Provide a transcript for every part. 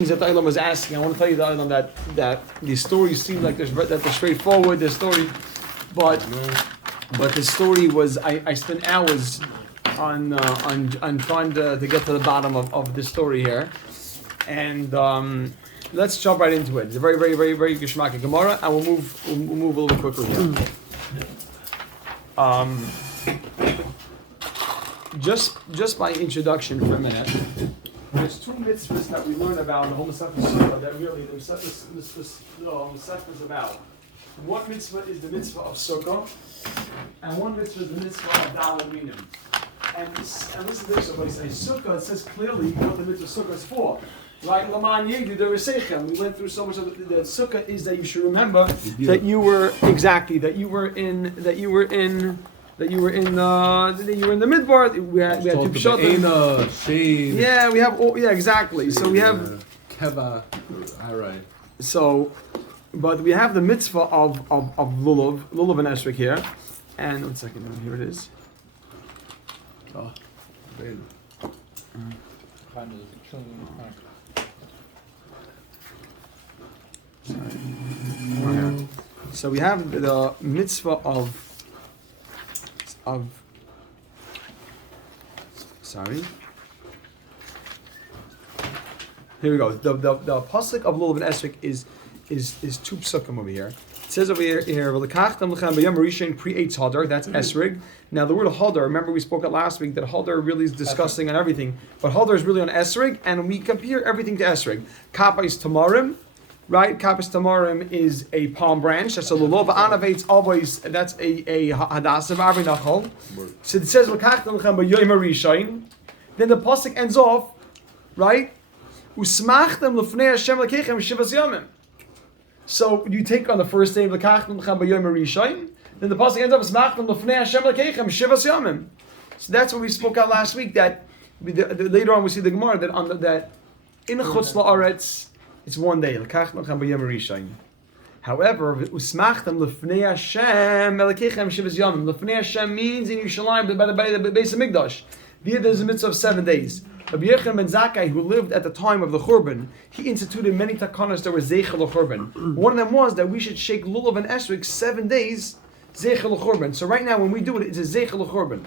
That the Ilam was asking. I want to tell you the Ilam that the stories seem like they're straightforward. The story, but the story was I spent hours on trying to get to the bottom of this story here, and let's jump right into it. It's a very Geshmaka Gemara, and we'll move a little bit quickly here. Just by introduction for a minute. There's two mitzvahs that we learn about in the whole Masechta Sukkah that really the Masechta is about. One mitzvah is the mitzvah of Sukkah, and one mitzvah is the mitzvah of Daled Minim. And listen to this, somebody says Sukkah, it says clearly what the mitzvah Sukkah is for. Like Laman Yedu, the Resechem. We went through so much of the Sukkah is that you should remember that you were in the midbar. We had two pshatim. Yeah, we have exactly. So we have keva. All right. So, but we have the mitzvah of lulav and esrog here. And 1 second, here it is. Oh, baby. So we have the mitzvah of sorry. Here we go. The pasuk of lulav and esrog is two psukim over here. It says over here pre-eitz hadar. That's esrog. Now the word hadar. Remember we spoke at last week that hadar really is discussing on everything, but hadar is really on esrog, and we compare everything to esrog. Kappa is tamarim. Right, kapis tamarim is a palm branch. That's a lulav. Anavet's always that's a hadasim avri nachol. So it says l'kachtem lechem b'yoyim harishayin. Then the pasuk ends off, right? Usmachtem lefnei Hashem lekechem shivas yomim. So you take on the first day l'kachtem lechem b'yoyim harishayin. Then the pasuk ends up usmachtem lefnei Hashem lekechem shivas yomim. So that's what we spoke out last week. That later on we see the Gemara that in chutz la'aretz. It's one day. However, usmachtem lefnei Hashem melekechem shivas yamim. Lefnei Hashem means in Yerushalayim by the Beis Hamikdash. There's a mitzvah of 7 days. Rabbi Yochanan ben Zakkai, who lived at the time of the Churban, he instituted many takanas that were zeichel l'churban. One of them was that we should shake lulav and esrog 7 days zeichel l'churban. So right now, when we do it, it's a zeichel l'churban.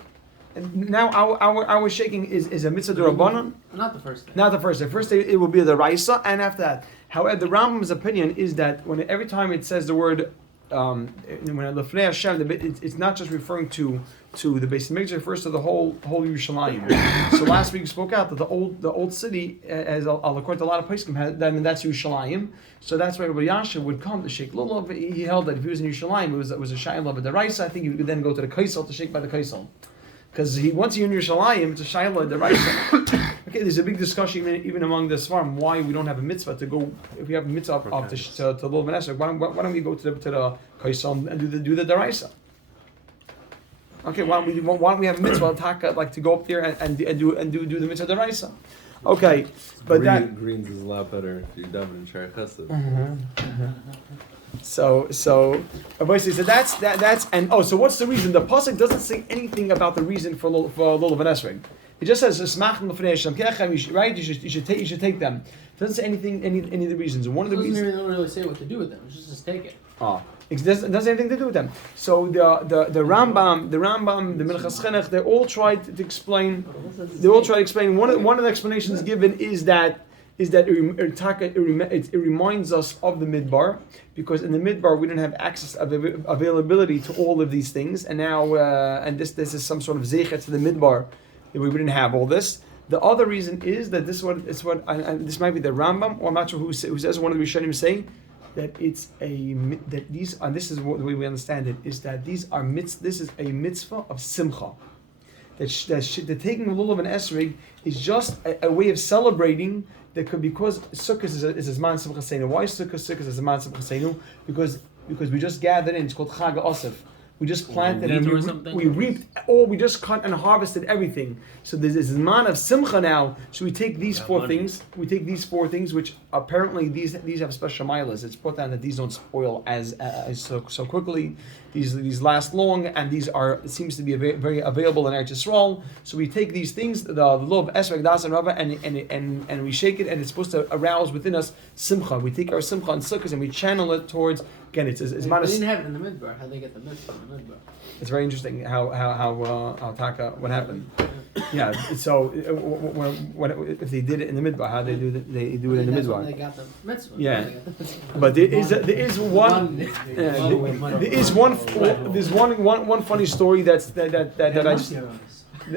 And now our shaking is a mitzvah d'Rabbanan. Not the first day. Not the first day. First day it will be the Raisa, and after that. However, the Rambam's opinion is that every time it says the word when Lefnei Hashem, it's not just referring to the Beis Hamikdash, it refers to the whole Yerushalayim. So last week we spoke out that the old city, as according to a lot of poskim, that's Yerushalayim. So that's why Rabbi Yasha would come to shake lulav. He held that if he was in Yerushalayim, it was a shayla of the Raisa. I think he would then go to the Kaisel to shake by the Kaisel. Because once you're in Yerushalayim, it's a shayla the Raisa. Okay, there's a big discussion even among the Svarim why we don't have a mitzvah to go. If we have a mitzvah to lulav and esrog, why don't we go to the kaisel and do the deraisa? Okay, why don't we have a mitzvah to go up there and do the mitzvah deraisa? Okay, but greens is a lot better if you dab in Shari Chesed. So obviously, so that's so what's the reason? The pasuk doesn't say anything about the reason for lulav and esrog. It just says "Smachim lefnei Hashem kechem." Right? You should take them. It doesn't say any of the reasons. And one of the reasons it doesn't really say what to do with them. It's just take it. It doesn't have anything to do with them. So the Rambam, the Minchas Chinuch, they all tried to explain. One of the explanations given is that it reminds us of the midbar, because in the midbar we didn't have availability to all of these things, and now this is some sort of zeichet to the midbar. We didn't have all this. The other reason is that this might be the Rambam, or I'm not sure who says one of the Rishonim say that this is what the way we understand it is that this is a mitzvah of simcha. That taking lulav and esrog is just a way of celebrating that because Sukkot is a zman simcha seinu. Why Sukkot is a zman simcha seinu? Because we just gathered in. It's called Chag Asif. We just planted and Wheat or something? we reaped, or we just cut and harvested everything. So there's this man of simcha now. So we take these four things. We take these four things, which apparently these have special milas. It's put down that these don't spoil as so quickly. These last long, and these are it seems to be very available in Eretz Yisrael. So we take these things, the love esrog das and rava, and we shake it, and it's supposed to arouse within us simcha. We take our simcha and sukkahs and we channel it towards. Again, it's They man of. didn't have it in the midbar. How'd they get the mitzvah in the midbar? It's very interesting how Taka what happened. Yeah. So what if they did it in the midbar? How they do it? They do it in the That's when midbar. they got the mitzvah. Yeah. They got the mitzvah. But there's one funny story that I just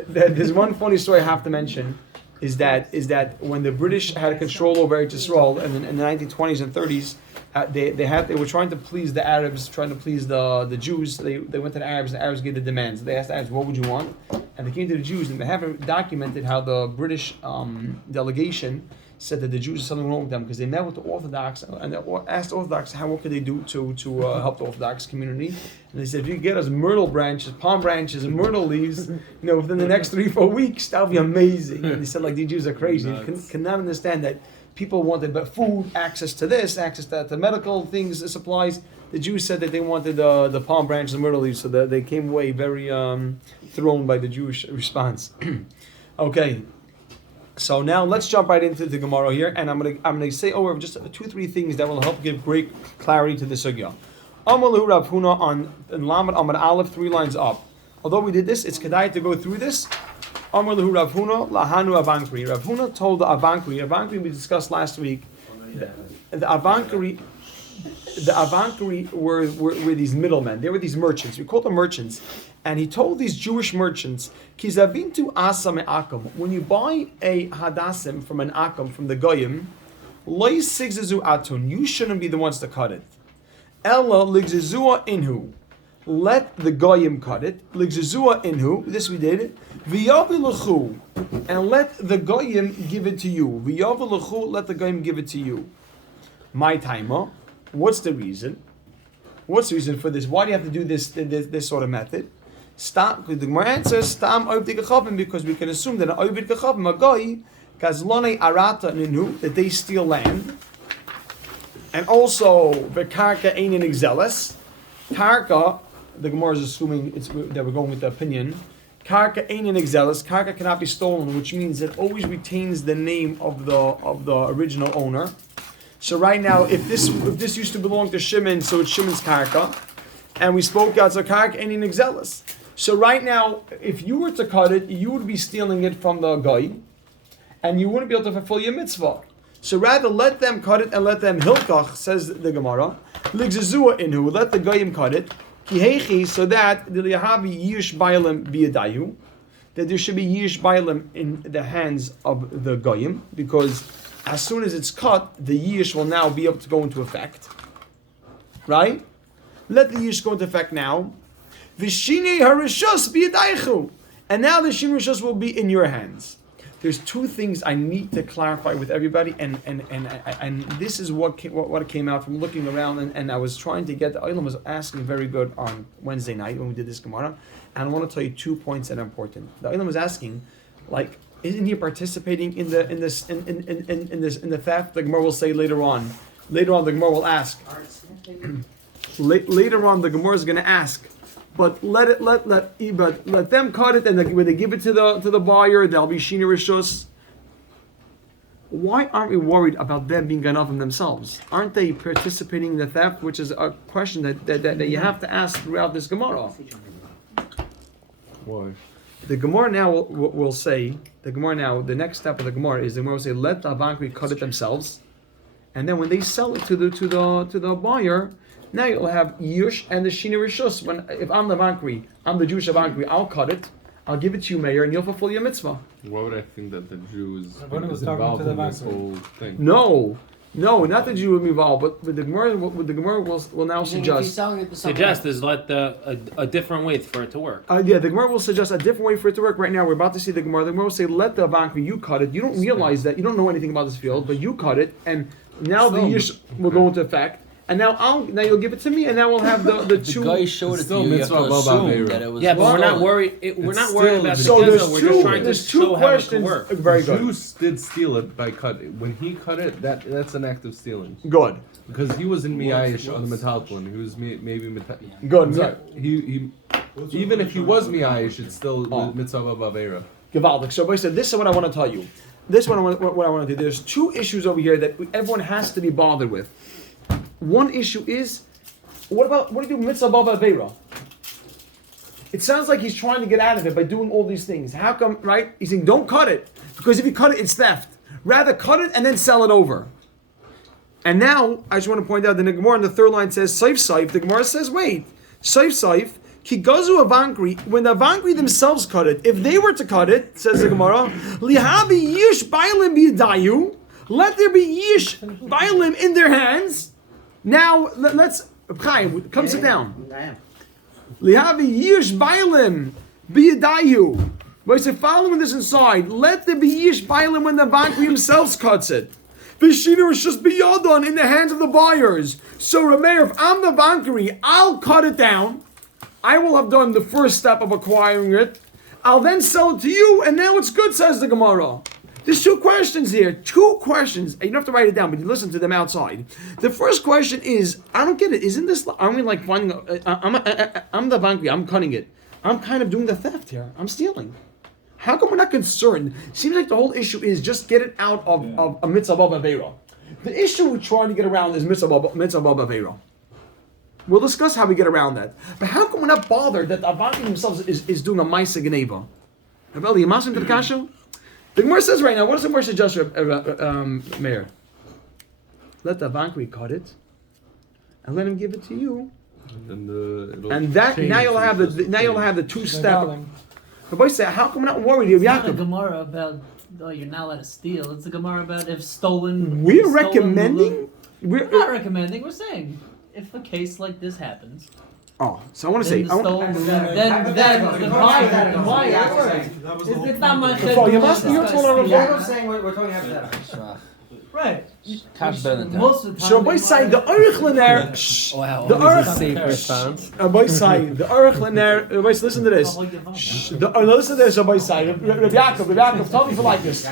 there's one funny story I have to mention is that when the British had control over Eretz Yisrael in the 1920s and 30s. They were trying to please the Arabs, trying to please the Jews. They went to the Arabs, and the Arabs gave the demands. They asked the Arabs, what would you want? And they came to the Jews, and they haven't documented how the British delegation said that the Jews are something wrong with them because they met with the Orthodox and they asked the Orthodox what could they do to help the Orthodox community. And they said, if you get us myrtle branches, palm branches, and myrtle leaves, within the next 3-4 weeks, that would be amazing. And they said, like, these Jews are crazy. They cannot understand that. People wanted food, access to this, access to medical things, supplies. The Jews said that they wanted the palm branches and myrtle leaves, so that they came away very thrown by the Jewish response. Okay, so now let's jump right into the Gemara here, and I'm gonna say over just 2-3 things that will help give great clarity to the sugya. Amalu Rav Huna in Lamed Amud Aleph 3 lines up. Although we did this, it's kedai to go through this. Amar lahu Rav Huna lahanu Avankri. Rav Huna told the Avankri we discussed last week. The Avankri were these middlemen. They were these merchants. We call them merchants. And he told these Jewish merchants, Kizavintu asa me'akum. When you buy a hadassim from an akum, from the goyim, loy sigzazu atun. You shouldn't be the ones to cut it. Ella ligzazua inhu. Let the goyim cut it. Ligzazua inhu. This we did. V'yaviluchu, and let the goyim give it to you. V'yaviluchu, let the goyim give it to you. My timer. What's the reason? What's the reason for this? Why do you have to do this sort of method? Stop. The Gemara answers, "Stam oivdik kachavim," because we can assume that an oivdik kachavim, a goy, kazlone arata ninu, that they steal land, and also v'karka einin exelis. Karka, the Gemara is assuming that we're going with the opinion. Karka einin exelis. Karka cannot be stolen, which means it always retains the name of the original owner. So right now, if this used to belong to Shimon, so it's Shimon's karka, and we spoke out so karka einin exelis. So right now, if you were to cut it, you would be stealing it from the guy, and you wouldn't be able to fulfill your mitzvah. So rather, let them cut it and let them hilkach, says the Gemara. Ligzazua inhu, let the goyim cut it. Kihechi, so that the lihavi yish bailim biyadayu, that there should be yish bailim in the hands of the goyim, because as soon as it's cut, the yish will now be able to go into effect. Right? Let the yish go into effect now. V'shinei harishus biyadaychu, and now the shin rishus will be in your hands. There's 2 things I need to clarify with everybody, and this is what came out from looking around, and I was trying to get, the Olam was asking very good on Wednesday night when we did this Gemara, and I want to tell you 2 points that are important. The Olam was asking, like, isn't he participating in the theft? The Gemara will say later on. Later on, the Gemara will ask. Later on, the Gemara is going to ask. But let them cut it, and when they give it to the buyer, there'll be shina rishus. Why aren't we worried about them being ganavim themselves? Aren't they participating in the theft? Which is a question that you have to ask throughout this Gemara. Why? The Gemara now will say, the next step of the Gemara is the Gemara will say, let the Avankri cut it themselves, and then when they sell it to the buyer, now you'll have Yush and the Shina Rishus. If I'm the Avankri, I'm the Jewish Avankri, I'll cut it, I'll give it to you, Mayor, and you'll fulfill your mitzvah. Why would I think that the Jew is was talking involved to the in this Avankri. whole thing? No, not the Jew will be involved, but the Gemara will now I think if he's suggest. selling it to someone Suggest is let a different way for it to work. The Gemara will suggest a different way for it to work. Right now, we're about to see the Gemara. The Gemara will say, let the Avankri, you cut it. You don't realize that, you don't know anything about this field, but you cut it, and now the Yish will go into effect. and now you'll give it to me, and now we'll have the The two. guy showed it to Still you. You have to mitzvah assume b'aveira. that it was. Yeah, but we're not stolen. worried. We're It's not worried still- about the So gezel. there's We're two. just trying to There's two show how it can questions. work. Very The good. Jews did steal it by cutting. When he cut it, that's an act of stealing. Good. Because he was in miyayish on the metalton. He was maybe Good. Sorry. he even if he was miyayish, it's still Oh. mitzvah b'aveira. Gewaltig. So, said, this is what I want to tell you. This is what I want to do. There's two issues over here that everyone has to be bothered with. One issue is, what do you do mitzvah b'aveira? It sounds like he's trying to get out of it by doing all these things. How come, right? He's saying, don't cut it. Because if you cut it, it's theft. Rather cut it and then sell it over. And now, I just want to point out that the Gemara in the third line says, Saif. The Gemara says, wait. Saif. Ki gazu avankri. When the avankri themselves cut it, if they were to cut it, says the Gemara, lihavi yish bailim bidayu. Let there be yish bailim in their hands. Now, let's, Chaim, come sit down. Lihavi yish bailim bidayu. But I said, following this inside, let there be yish bailim when the avankri themselves cuts it. Vishina is just biyadon in the hands of the buyers. So Rameir, if I'm the bankari, I'll cut it down. I will have done the first step of acquiring it. I'll then sell it to you, and now it's good, says the Gemara. There's two questions here. Two questions. You don't have to write it down, but you listen to them outside. The first question is, I don't get it. Isn't this, aren't we like finding, I'm the bankari, I'm cutting it. I'm kind of doing the theft here. I'm stealing. How come we're not concerned? Seems like the whole issue is just get it out of a mitzvah b'aveira. The issue we're trying to get around is mitzvah b'aveira. We'll discuss how we get around that. But how come we're not bothered that the Avankri themselves is doing a Maisa Geneva? Rabbi, you master to the kasha? The Gemara says right now, what does the Gemara suggest, Mayor? Let the Avankri cut it, and let him give it to you. And that now you'll have the two-step. Rabbi said, how come we're not worried? It's not a Gemara about you're not allowed to steal. It's a Gemara about if stolen. We're stolen recommending. We're not recommending. We're saying if a case like this happens. Oh, so I want to say. Then the buyer. It's not my. You must. You're told I'm saying we're talking hypothetical. Right. Cash better than Most of the time. So by saying the Aruch Lener, Wow, the always a Aruch, safe response. by saying the Aruch Lener, listen to this. Listen to this. By saying Rabbi Yaakov, tell me if you like this.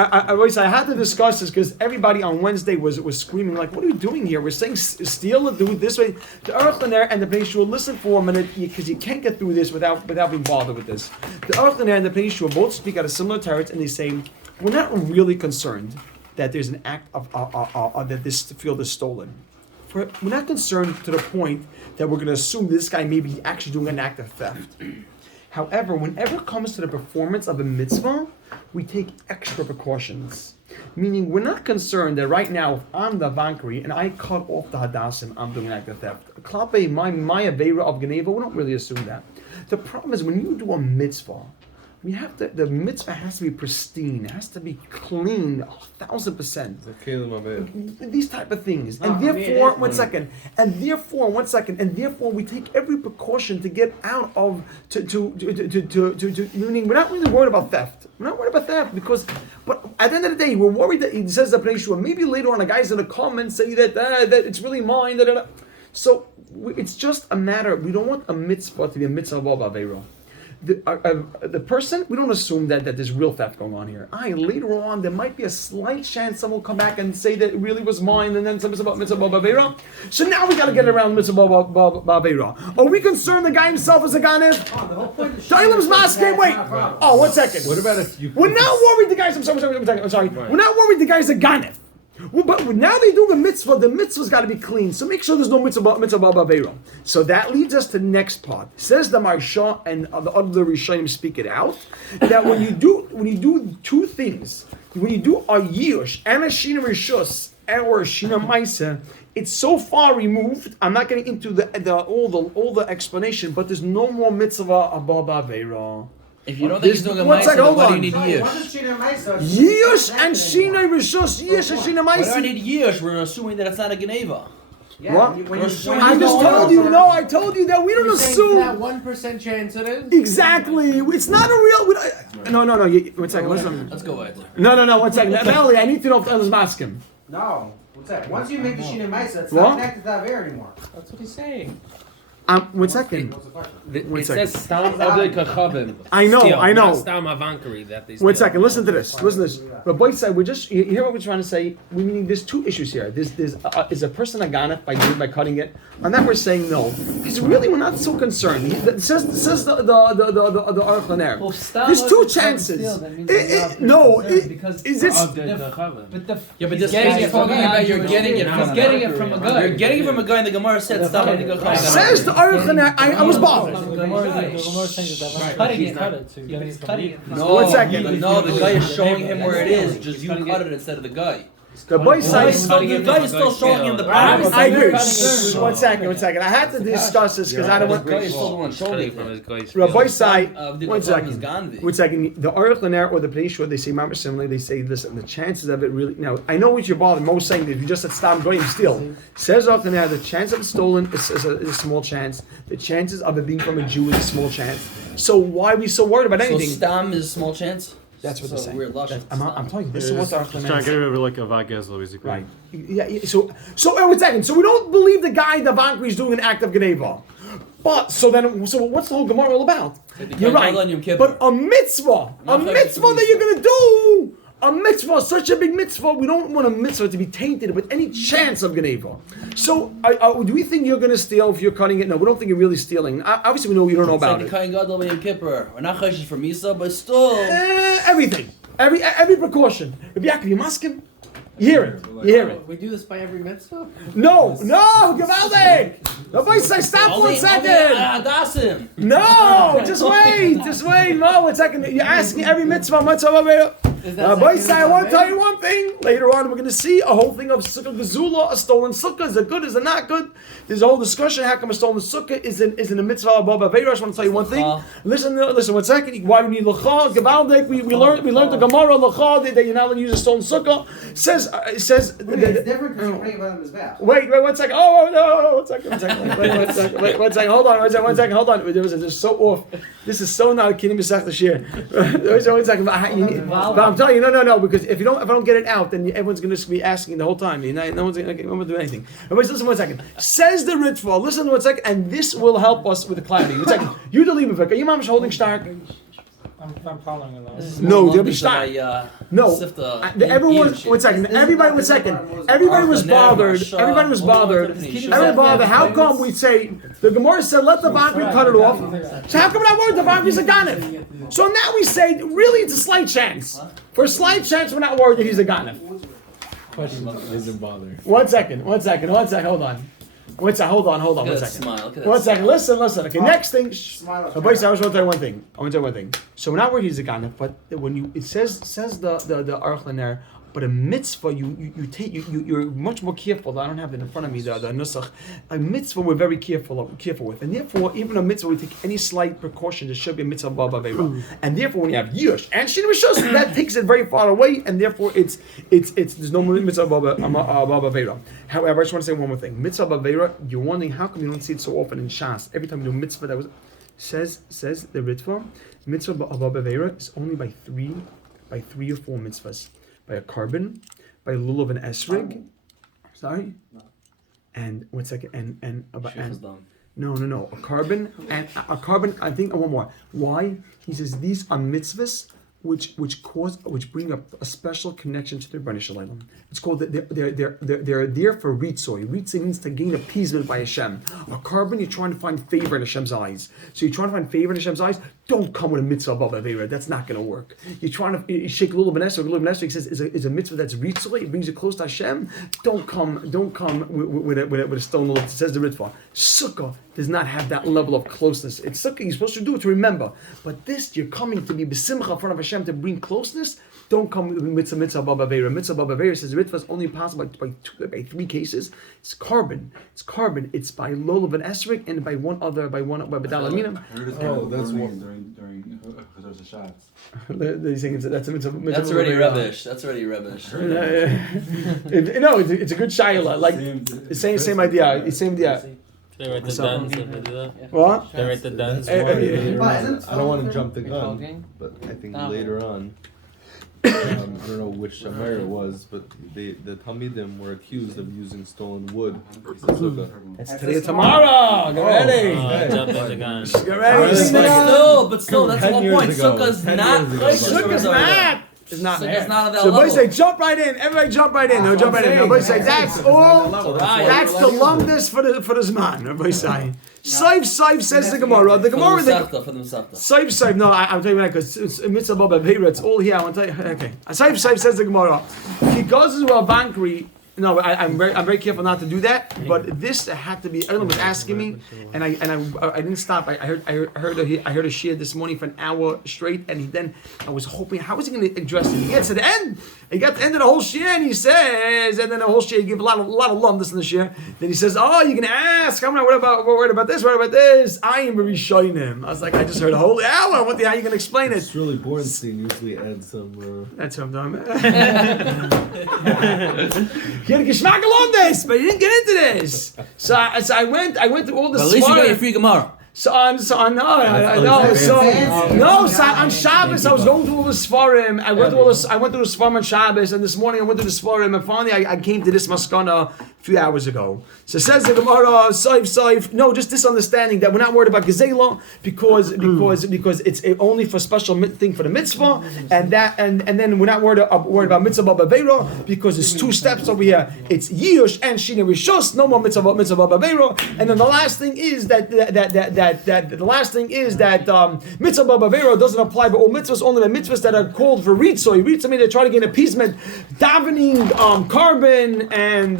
I had to discuss this because everybody on Wednesday was screaming like, "What are you doing here? We're saying steal it, do it this way." The Aruch Lener and the Pnei Shul, listen for a minute because you can't get through this without being bothered with this. The Aruch Lener and the Pnei Shul both speak out of similar territories, and they say we're not really concerned that there's an act of that this field is stolen. We're not concerned to the point that we're going to assume this guy may be actually doing an act of theft. However, whenever it comes to the performance of a mitzvah, we take extra precautions. Meaning, we're not concerned that right now, if I'm the bankari and I cut off the hadassim, I'm doing an act of theft. Klape, my avera of Geneva, we don't really assume that. The problem is when you do a mitzvah, we have to. The mitzvah has to be pristine. It has to be clean, 1,000%. These type of things, and therefore, one second, and therefore, we take every precaution to get out of meaning we're not really worried about theft. We're not worried about theft because, but at the end of the day, we're worried that he says the Pnei Shua. Maybe later on, a guy's going to come and say that it's really mine. So it's just a matter. We don't want a mitzvah to be a mitzvah of aveira. The person, we don't assume that there's real theft going on here. Later on, there might be a slight chance someone will come back and say that it really was mine, and then something about mitzvah b'aveira. So now we got to get around mitzvah b'aveira. Are we concerned the guy himself is a ganef? Dailam's masking. Wait. Oh, 1 second. What about if you? We're not worried the guy's. I'm sorry. We're not worried the guy's a ganef. Well, but now they do the mitzvah. The mitzvah's got to be clean. So make sure there's no mitzvah b'aveira. So that leads us to the next part. Says the Marsha and the other Rishonim speak it out that when you do two things, when you do a yish and a shina rishus or a shina maisa, it's so far removed. I'm not getting into all the explanation, but there's no more mitzvah b'aveira. If you don't think he's doing a One mice, second, then hold why do on. you need What years? is Shina Maisa? Yish and shina rishus, yish and shina Why do I maisa. need years? We're assuming that it's not a Geneva. Yeah, What? when We're you assuming I just told you. No, I told you that we don't You're saying that assume. 1% chance it is. Exactly. It's not a real. No. 1 second. Listen. Let's go ahead. No. 1 second. Melly, I need to know if others masking. No. What's that? Once you make the Kinyan Hamasechta, it's What? not connected to that air anymore. That's what he's saying. 1 second. What's the question? One It second. says stam adei kachavim. I know, Steal, I know. Not stam avankari that they 1 steal. second, listen to this. Listen to this. But both sides, you hear what we're trying to say? We meaning there's two issues here. Is a person a ganef by cutting it? On that we're saying no. Because really we're not so concerned. It says the Aruch LaNer. Well, stam There's two wasn't trying to chances. steal, that means It- you're it- not no, concerned it- because is this- Adei kachavim. but the Yeah, but he's this getting guy's it from talking a about guy. you're getting it He's from getting it from a guy. You're getting it from a guy, and the Gemara said stop it. Says the Aruch LaNer. I was bothered. Cutting it. He's cutting it. No, 1 second. No, the guy is showing him where it is. Just you cut it instead of the guy. The boy The side. guy is still showing him the pattern. I agree. Cutting it. 1 second. I had to discuss this because I don't The want. guy is still the one showing Cutting it. from his guy's Rabbi side. The 1 Kachavim is second. Ganvi. 1 second. The Aruch LaNer or the Pnei Shur, they say Mamar similarly. They say, listen, the chances of it really. Now I know what you're bothered. Most saying that if you just said Stam Goyim steal. Says Aruch LaNer, the chance of it stolen is a small chance. The chances of it being from a Jew is a small chance. So why are we so worried about So anything? Stam is small chance. That's what they're saying. Weird lashon. I'm telling you, this is what the Aruch Just LaNer trying to says. get rid of like a Vagezla, basically. Right. Yeah. So wait 1 second. So we don't believe the guy the Vankri is doing an act of Geneva. But so what's the whole Gemara all about? You're right. But a mitzvah that you're gonna do, a mitzvah, such a big mitzvah, we don't want a mitzvah to be tainted with any chance of Geneva. So do we think you're gonna steal if you're cutting it? No, we don't think you're really stealing. Obviously, we know you don't know It's like about the it. Kain Gadol by Yom Kippur. We're not chayshish for Misa, but still. Everything, every precaution. If Yaakov, you mask him. You hear it. You hear it. We do this by every mitzvah? No, Gavaldik! The voice says stop for a second! Adasim. No, just wait, no, 1 second. You're asking every mitzvah. Boy, I want to tell you one thing. Later on, we're going to see a whole thing of sukkah gezula, a stolen sukkah. Is it good? Is it not good? There's a whole discussion. How come a stolen sukkah is in a mitzvah of Baba Veira? I just want to tell you one thing. Listen, 1 second. Why do we need lacha? Gavaldik. We learned the Gemara lacha that you're not allowed to use a stolen sukkah. Says. It's different because you're putting it on his back. Wait, 1 second. Oh, no, 1 second. Wait, 1 second. Hold on. 1 second. Hold on. This is so off. This is so not Kinyan Hamasechta shir. 1 second. But I'm telling you, no. Because if I don't get it out, then everyone's going to be asking the whole time. No one's going to do anything. Everybody, listen 1 second. Says the Ritva. Listen 1 second, and this will help us with the clarity. 1 second. You the Liebevik. Are you mamish holding stark? I'm following along. No, they'll be stark. No, everyone. 1 second. Everybody, 1 second. Everybody was bothered. Everybody was bothered. How come we say the Gemara said let the Bakri cut it off? So how come we're not worried the Bakri's a ganef? So now we say really it's a slight chance. For a slight chance, we're not worried that he's a ganef. Question isn't bothered. 1 second. Hold on. Hold on. 1 second. Smile. 1 second. Listen. Okay. Next thing. Smile. I just want to tell you one thing. So we're not worried he's a ganef, but when it says the Aruch LaNer, but a mitzvah you're much more careful. I don't have it in front of me the nusach. A mitzvah we're very careful with, and therefore even a mitzvah we take any slight precaution. There should be a mitzvah baba veira, and therefore when you have yush and shin rishos, that takes it very far away, and therefore it's there's no mitzvah baba veira. However, I just want to say one more thing. Mitzvah baba veira. You're wondering how come you don't see it so often in Shas? Every time you do mitzvah that was says the Ritva, mitzvah baba veira is only by three or four mitzvahs. By a carbon, by a lulav and esrig. Sorry? And 1 second, and no. A carbon, I think, one more. Why? He says these are mitzvahs which bring up a special connection to the Rebbeinu Shalom. It's called they're there for ritzoi. Ritzoi means to gain appeasement by Hashem. A carbon, you're trying to find favor in Hashem's eyes. So you're trying to find favor in Hashem's eyes. Don't come with a mitzvah above avera. That's not going to work. You're trying to shake a little bit. He says is a mitzvah that's ritzoi. It brings you close to Hashem. Don't come with a stone. It says the Ritva. Sukkah does not have that level of closeness. It's sukkah. You're supposed to do it to remember. But this, you're coming to be besimcha in front of Hashem to bring closeness. Don't come with mitzvah baba veira. Mitzvah baba veira says Ritva is only possible by three cases. It's carbon. It's by lolav and esrik, and by badalamina. Oh, that's one. During there's the shots. They're saying that's a mitzvah. That's already rubbish. It's a good shayla. Like same idea. Same idea. They write the duns if they do that. What? They write the duns. I don't want to jump the gun, but I think later on. I don't know which Shamir it was, but the Talmidim were accused of using stolen wood. It's today or tomorrow. Get ready. Jumped in the gun. Get ready. But still, that's the 10 whole years point. ago. Sukkah's 10 not. years ago. Sukkah's not. It's not Sukkah's there. not on that So everybody level. say, jump right in. Everybody jump right in. No, jump right in. Everybody say, that's all. That's the lumdus for the Zman. Everybody say. Saif says the Gemara. The Gemara. For the Masechta. Saif. No, I'm telling you that because it's mitzvah baba beira. It's all here. I want to tell you. Okay. Saif says the Gemara. He goes to a bankry. No, I'm very careful not to do that. But this had to be. Everyone was asking me, and I didn't stop. I heard a shir this morning for an hour straight, and then I was hoping how was he going to address it. He gets to the end. He got to the end of the whole shir, and he says, and then the whole shir he gave a lot of lumdus in the shir. Then he says, "Oh, you're going to ask? I'm not worried about this. Worried about this. I am very showing him." I was like, I just heard a whole hour. How are you going to explain it? It's really Bornstein usually adds some. That's what I'm doing. He had a geschmack along this, but he didn't get into this. So I went through all the. But at least you got your free Gemara. On Shabbos I was going through all the Sfarim. I went through the Sfarim on Shabbos, and this morning I went through the Sfarim, and finally I came to this maskana a few hours ago. So it says the Gemara, Saif. No, just this understanding that we're not worried about Gezela because it's only for special thing for the mitzvah, and then we're not worried about mitzvah b'aveira because it's two steps over here. It's Yush and Shina Rishos, no more mitzvah b'aveira, and then the last thing is that mitzvah b'aveira doesn't apply by all mitzvahs, only the mitzvahs that are called for ritzoi. Ritzoi means they try to gain appeasement, davening, carbon, and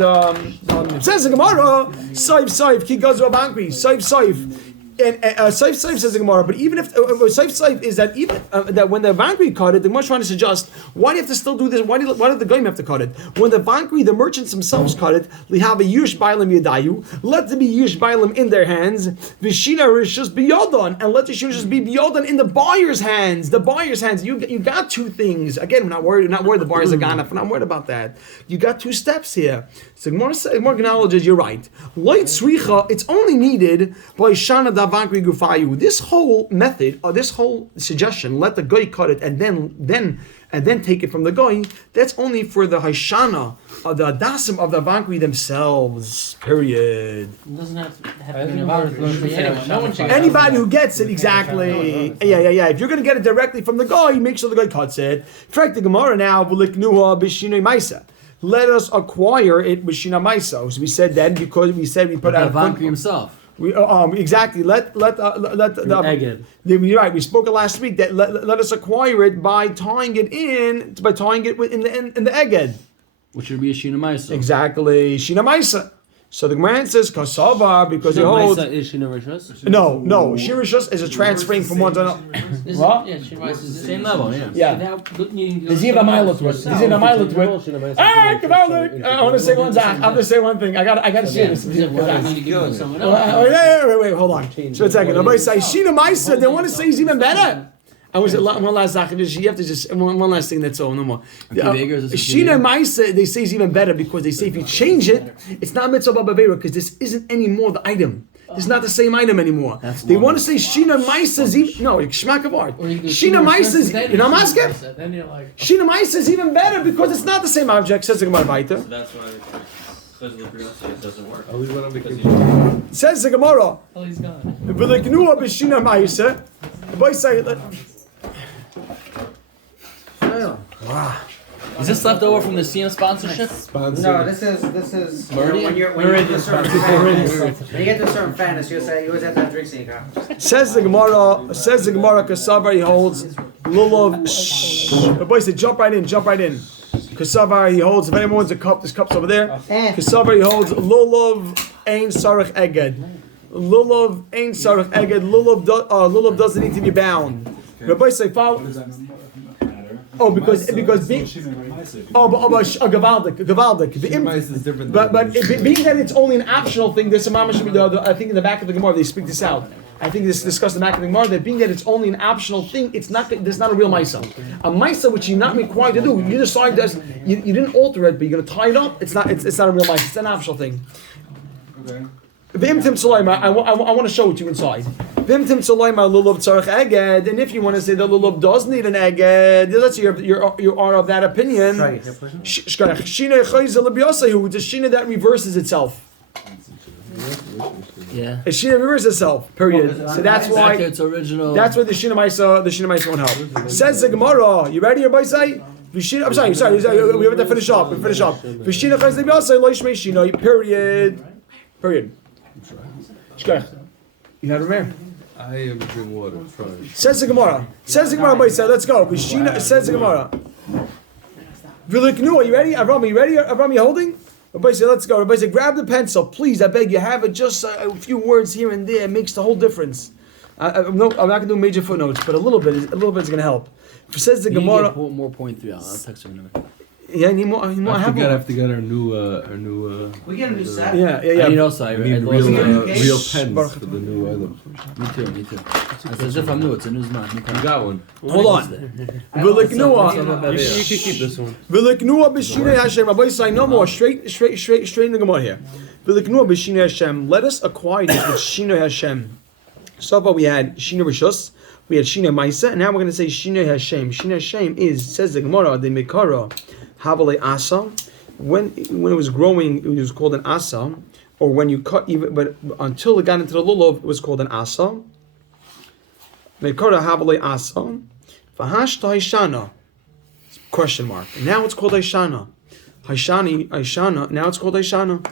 says the Gemara, Saif, ki goes to a bankri, Saif. And Saif says the Gemara, but even if Saif is that even that when the bankri cut it, the Gemara is trying to suggest why do you have to still do this? Why did the goyim have to cut it? When the bankri, the merchants themselves cut it, they have a yush bailam yadayu. Let there be yush bailam in their hands. Vishina rishus biyodon, and let the yush be biyodon in the buyer's hands. The buyer's hands. You got two things. Again, we're not worried. The buyers are gone. We're not worried about that. You got two steps here. So Gemara acknowledges you're right. Light sricha. It's only needed by shana Vankri Gufayu. This whole method, or this whole suggestion, let the guy cut it and then take it from the guy. That's only for the Haishana or the Adasim of the Vankri themselves. Period. It doesn't have to be anyone. No one should. Anybody who gets it exactly. Yeah. If you're going to get it directly from the guy, make sure the guy cuts it. Track the Gemara now. V'liknuha b'shinoi ma'isa. Let us acquire it with Shina Maisa. So we said then because we said we put out the Vankri himself. We exactly let the Eged. You're right. We spoke last week that let us acquire it by tying it in the eged, Which would be a Shina Maisa. exactly Shina Maisa. So the Gemara says Kasava because it holds. Is Shina Rishos? No. Shirishus is a transferring from one to another. What? Yeah, Shina Maisa is Same level, yeah. Yeah. There's even a mile to it. There's even a mile to it. Come on, Luke. I want to say one thing. I'm going to say one thing. I got to say this. Wait, hold on. So a second. Nobody say Shina Maisa. They want to say he's even better. I was one last thing. You have to just one last thing. That's all. No more. Shina Maisa. They say is even better because they say if you change it, it's not mitzvah b'aveira because this isn't anymore the item. It's not the same item anymore. They want to say Shina Maisa is even shmak of art. Shina Maisa is then you're like Shina Maisa is even better because it's not the same object. Says the Gemara Baita. That's why it doesn't work. Are we going on vacation? Says the Gemara. oh, he's gone. V'liknuha b'Shina Maisa. The boy say. Is this left over from the CM sponsorship? No, this is Meridian? when you get to a certain fantasy, you always have to have drinks in your cup. Says the Gemara, Kasavar, he holds Lulav. The boy said, jump right in. Kasavar, he holds, if anyone wants a cup, this cup's over there. Kasavar, he holds Lulav Ein Sarach Eged. Lulav doesn't need to be bound. The boy say, follow. Because being gavaldik. Is different. But being that it's only an optional thing, there's a mamash. I think in the back of the Gemara they speak this out. I think this is discussed in the back of the Gemara that being that it's only an optional thing, there's not a real maisa. A maisa which you're not required to do. You decide you didn't alter it, but you're going to tie it up. It's not a real maisa. It's an optional thing. Okay. V'imtim Sulaima, I want to show it to you inside. V'imtim Sulaima lulav tzarich eged, and if you want to say the lulav does need an eged, let's say you are of that opinion. Shina chayzel l'biyasahu, the shina that reverses itself. Yeah. A shina reverses itself. Period. So that's Back why. to its original. That's why the shina ma'isa won't help. Says the Gemara. You ready, everybody? Say. I'm sorry. We have to finish up. V'shina chayzel l'biyasai lo yishmei shina. Period. You have a man. I am drinking water. Try. Says the Gemara. Everybody say, let's go. V'shina says the Gemara. V'liknu, are you ready? Avram, you ready? Avram, you holding? Everybody say, let's go. Everybody say, grab the pencil, please. I beg you, have it. Just a few words here and there. It makes the whole difference. I'm not gonna do major footnotes, but a little bit is gonna help. Says the Gemara. More point 3. I'll text her in a minute. Yeah, I need more. I have to get our new. We get a new set. Yeah. I need also. I need lost real my- pens for the new item. Me too. It's as if I'm new. It's a news man. You got one. Hold on. V'liknua. You can keep this one. V'liknua b'shinei Hashem. Rabbi say no more. Straight in the Gemara here. V'liknua b'shinei Hashem. Let us acquire this with Shinei Hashem. So far we had Shinei Rishus, we had Shinei Maisa, and now we're going to say Shinei Hashem. Shinei Hashem is, says the Gemara, the Mekara, Havale Asa. When it was growing, it was called an Asa, or when you cut even, but until it got into the Lulav, it was called an Asa. Mekara Havale Asa. Vahashta Haishana. Question mark. And now it's called Haishana. Haishana. Now it's called Haishana.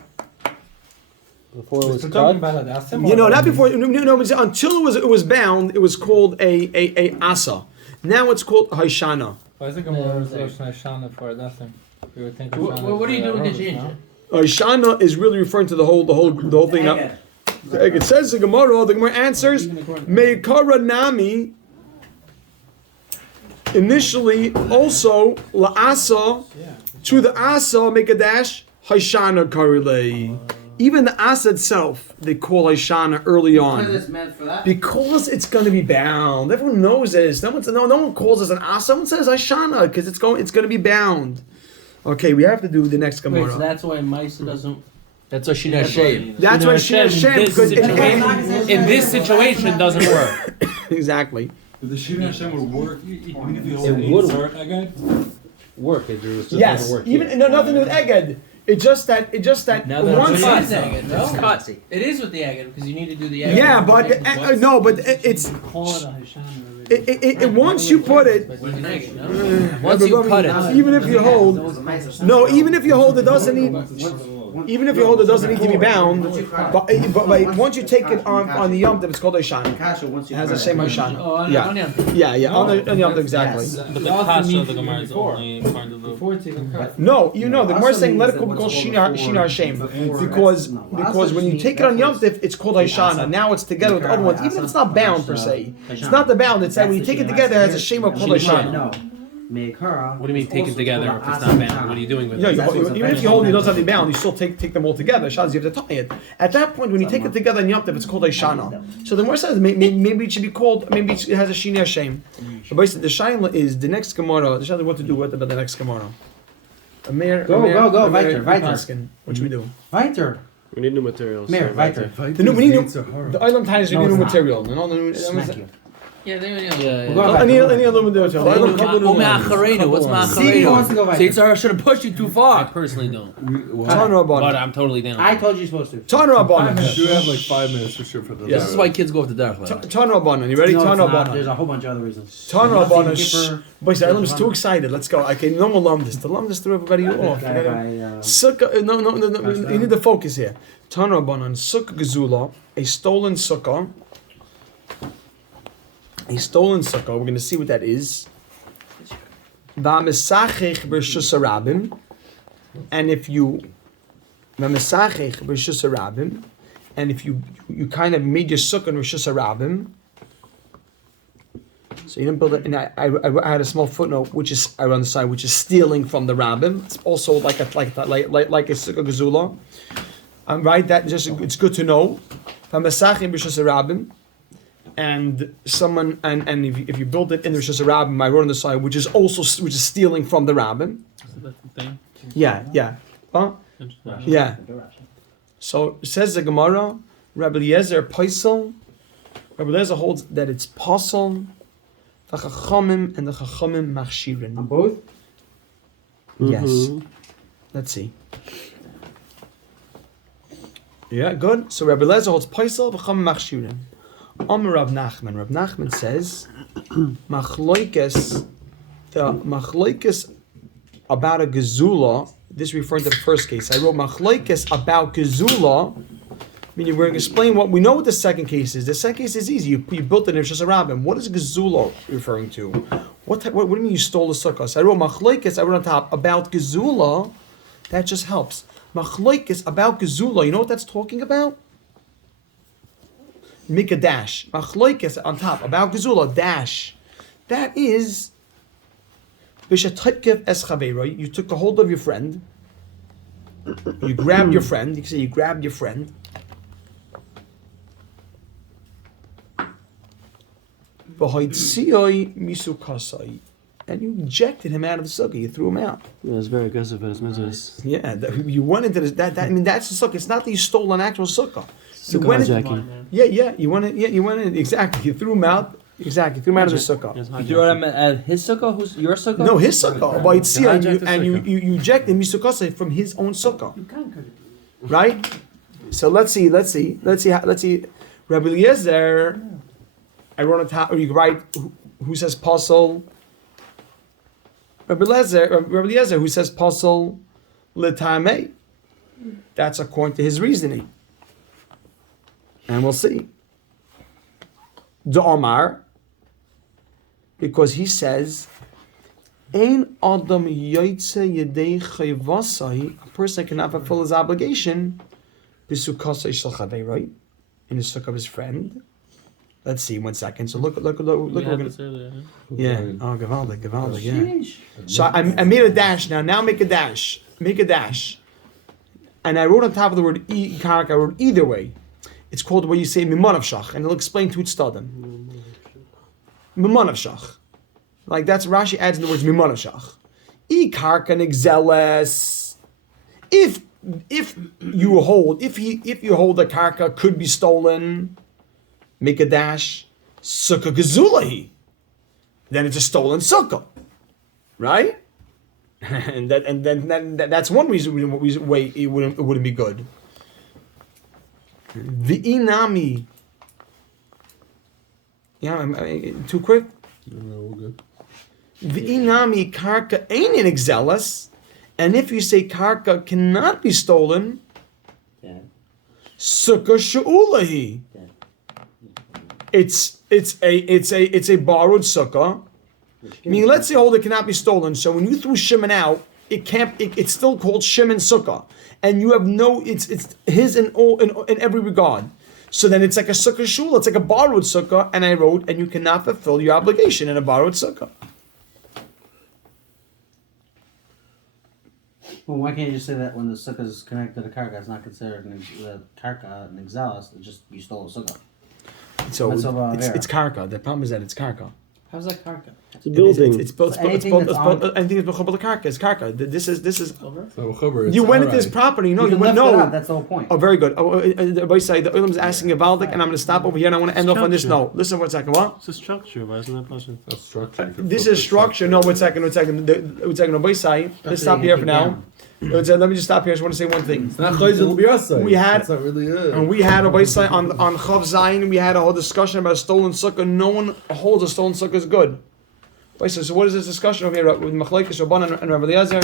Before it was Talking cut. about it, Asim, You know, or- not before. No, until it was bound, it was called a asa. Now it's called haishana. Why is it Gemara Shana for it? Asim? We would think of What Shana are you for doing to Rose, change no? it? Haishana is really referring to the whole thing. Up. It says the Gemara. The Gemara answers meikara nami. Initially, also laasa to the asa make a dash haishana karilei. Even the asa itself, they call haishana early on. What is meant for that? Because it's going to be bound. Everyone knows this. No one calls this an asa. Someone says Ashana because it's going to be bound. Okay, we have to do the next Gemara. Wait, so that's why Maisa doesn't. That's a Shinei Hashem. That's why Shina Hashem. This situation, in this situation doesn't work. Exactly. But the Shina Hashem would work even if you hold It an would insert again. Work. It just Yes. doesn't work. Even nothing to do with Eged. It's just that Now that once. it's It fine. is Agate, no? Cut. It is with the Agate because you need to do the Agate. Yeah, but no, but it's Call it a Hashana. once you put it. With an Agate, no? Once you cut it. Even if you hold, no, even if you hold, it doesn't need. Even if you hold, it doesn't need to be bound. But once you take it on the Yom Tov, it's called a Shana. Kasha, once you It has the same Shana. Oh, on Yeah. on Yom. Yeah, on the Yom Tov, exactly. But the Kasha of the Gemara is only part of the. Before it's even cut. No, the Gemara is saying let it be called Shina Hashem because when you take it on Yom Tov, it's called Haishana. Now it's together with the other ones, even if it's not bound per se. It's not the bound. It's that when you take it together, it has a shema called Haishana. No. Meikara. What do you mean take it together if it's not bound? What are you doing with You it? know, even if you hold it, it doesn't have to be bound. You still take them all together. Shaz, you have to tie it. At that point, when you take it together in Yom Tov, it's called Haishana. So the Gemara says maybe it should be called. Maybe it has a Shina Hashem. But basically, the Shaila is the next Gemara. The Shaila what to do. What about the next Gemara? Go, weiter. What should we do? Weiter. We need new materials. Mehr, weiter. We need the island ties. We need new material. Smack you. Yeah, they would. Yeah. Go I need a little material. I don't couple Oh, Ma'acharenu. What's See, wants to go Ma'acharenu? weiter. See, it's I shouldn't push you too I far. personally don't, Tanra but Abana. I'm totally down. I told you supposed to. Tanra Abana. You have like 5 minutes for sure for the. This is why kids go off the dark. Tanra Abana. You ready? No, it's Tanra not. There's Abana. a whole bunch of other reasons. Tanra Nothing Abana. Gipper. Boys, the island is too excited. Let's go. Okay, no more lumdus. The lumdus threw everybody off. You gotta- Sukkah. No. You need to focus here. Tanra Abana. Sukkah Gezula. A stolen sukkah. A stolen sukkah. We're going to see what that is. V'amesachech b'rshus harabim. And if you v'amesachech b'rshus harabim, and if you kind of made your sukkah in rshus harabim, so you didn't build it. And I had a small footnote which is on the side, which is stealing from the rabbim. It's also like a sukkah gezula. Right, that just it's good to know. V'amesachech b'rshus harabim. And someone and if you build it in the Rishus Rabbim, I wrote on the side, which is stealing from the Rabbim. That's the thing. Yeah. Huh? Yeah. So it says the Gemara, Rabbi Eliezer Paisel. Rabbi Eliezer holds that it's Pasel. The Chachamim and the Chachamim Machshirin. On both? Yes. Let's see. Yeah, good. So Rabbi Eliezer holds Paisel, Chachamim Machshirin. Amar Rav Nachman. Rav Nachman says, Machloikes, the Machloikes about a Gezula, this referring to the first case. I wrote Machloikes about Gezula, meaning we're going to explain what we know what the second case is. The second case is easy. You built it in Rosh Hashanah. What is Gezula referring to? What do you mean you stole the sukkah? So I wrote Machloikes, I wrote on top, about Gezula. That just helps. Machloikes about Gezula, you know what that's talking about? Make a dash. Machloikes on top, about Gezula, dash. That is Bishataykev es chaveiro. You took a hold of your friend. You grabbed your friend. You can say you grabbed your friend. And you ejected him out of the sukkah. You threw him out. Yeah, it's very aggressive for his mitzvahs. Yeah, you went into this. I mean, that's the sukkah. It's not that you stole an actual sukkah. You Sukkah went in, hijacking. yeah. You went in. Yeah, you went in. Exactly. You threw him out. Exactly. You threw him out of the sukkah. Yes, You threw him at his sukkah? Who's your sukkah? No, his sukkah. By Tzia, and you sukkah. you eject him misukase from his own sukkah. Right? So let's see. Rabbi Eliezer, I wrote on top, or you can write who says pasol. Rabbi Eliezer who says pasol l'tamei. That's according to his reasoning. And we'll see. The Omar, because he says, Ein Adam Yoitze Yedei Chayvasai, a person cannot fulfill his obligation, Bisukasai Shel Chaveiroi, in the sukkah of his friend. Let's see, 1 second. So look. We We're had gonna, this earlier, huh? yeah. Oh, Gavaldik, yeah. So I made a dash now. Now make a dash. And I wrote on top of the word karka, I wrote either way. It's called what you say mimanavshach, and it'll explain to its stadim. Mimanavshach. Like that's Rashi adds in the words mimanavshach. Karka nigzeles. If you hold the karka could be stolen, make a dash. Sukkah gezulahi. Then it's a stolen sukkah, right? and then that's one reason why it wouldn't be good. V'inami. Yeah, too quick. No, we're good. V'inami karka ein exelas, and if you say karka cannot be stolen, sukkah she'ulahi. It's a borrowed sukkah. Meaning, let's say holder cannot be stolen. So when you threw Shimon out, it's still called Shimon sukkah, and you have it's his in every regard. So then it's like a sukkah shul. It's like a borrowed sukkah, and I wrote, and you cannot fulfill your obligation in a borrowed sukkah. Well, why can't you just say that when the sukkah is connected to the karka, it's not considered the karka an exalas, it's just you stole a sukkah? So it's karka. The problem is that it's karka. How's that karka? It's a building. It's built. Anything that's bechubal karka is karka. This is. You went into this property. No, you went. No, that's the whole point. Oh, very good. Everybody say the Ulam is asking about it, and I'm going to stop over here, and I want to end off on this note. Listen, 1 second. What? It's a structure. Why isn't that possible? That's structure. This is structure. No, 1 second. 1 second. 1 second. Everybody say. Let's stop here for now. Let me just stop here. I just want to say one thing. It's not chayzel b'yasai. We had, that's not really it. and we had on Chav Zayin. We had a whole discussion about stolen sukkah. No one holds a stolen sukkah is good. So what is this discussion over here with Machlekes Rabbanan and Rabbi Eliezer?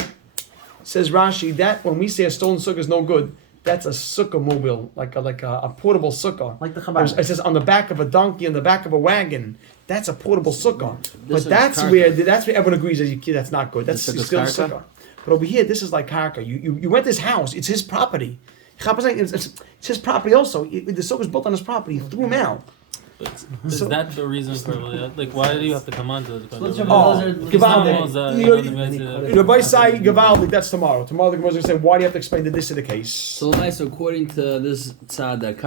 Says Rashi that when we say a stolen sukkah is no good, that's a sukkah mobile, like a portable sukkah. Like the Chabad. It says on the back of a donkey, on the back of a wagon. That's a portable sukkah. But that's where everyone agrees that that's not good. That's still a sukkah. But over here, this is like karka. You rent this house. It's his property. It's his property also. The sukkah is built on his property. He threw him out. Is that the reason for like why do you have to come on to this? Rabbi Sai Gavaldi, that's tomorrow. Tomorrow the Gemara is going to say, why do you have to explain that this is the case? So nice, according to this tzad that